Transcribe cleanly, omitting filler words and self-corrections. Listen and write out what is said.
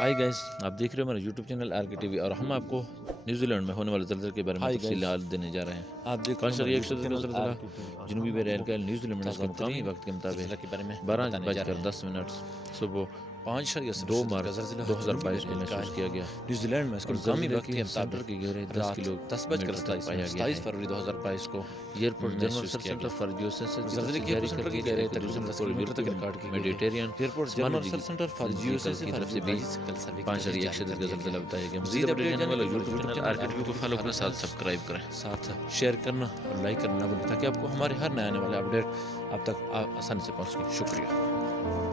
Hi guys, आप देख रहे हो हमारा यूट्यूब चैनल आर के टीवी और हम आपको न्यूजीलैंड में होने वाले ज़लज़ले के बारे में तफसीलात देने जा रहे हैं। आप देख रहे हो 5.1 हमारे यूट्यूब का चैनल ज़लज़ला आर जनूबी बहरील का न्यूजीलैंड में इसके मुकामी वक्त के ज़लज़ला मुताबिक के बारे में 12 बताने जा बजकर रहे 10 मिनट सुबह 2 5.0 मार्च का ज़लज़ला 2022 को महसूस किया गया। न्यूजीलैंड में इसके और मुकामी ज़लज़ले वक्त की के सेंटर मुताबिक की गहराई 10 रात किलो 10:27 पाया गया 27 है। फरवरी 2022 को एयरपोर्ट जनरल महसूस किया सेंटर गया। फॉर जियोसेंसिटिव ज़लज़ले की जारी सेंटर कर की दी गहराई गई तकरीबन 10 पूरे किलोमीटर तक यूरोपियन रिकॉर्ड की गई। Mediterranean airport general centre for जियोसेंसिटिव तरफ से 20 का ज़लज़ला बताया गया। मज़ीद मज़ीद अपडेट अपडेट जानने वाला के लिए यूट्यूब चैनल आर के टीवी को फॉलो करें, साथ सब्सक्राइब करें। साथ शेयर करना और लाइक करना ना भूलें ताकि आपको हमारे हर नए आने वाले अपडेट आप तक आसानी से पहुँच सके। शुक्रिया।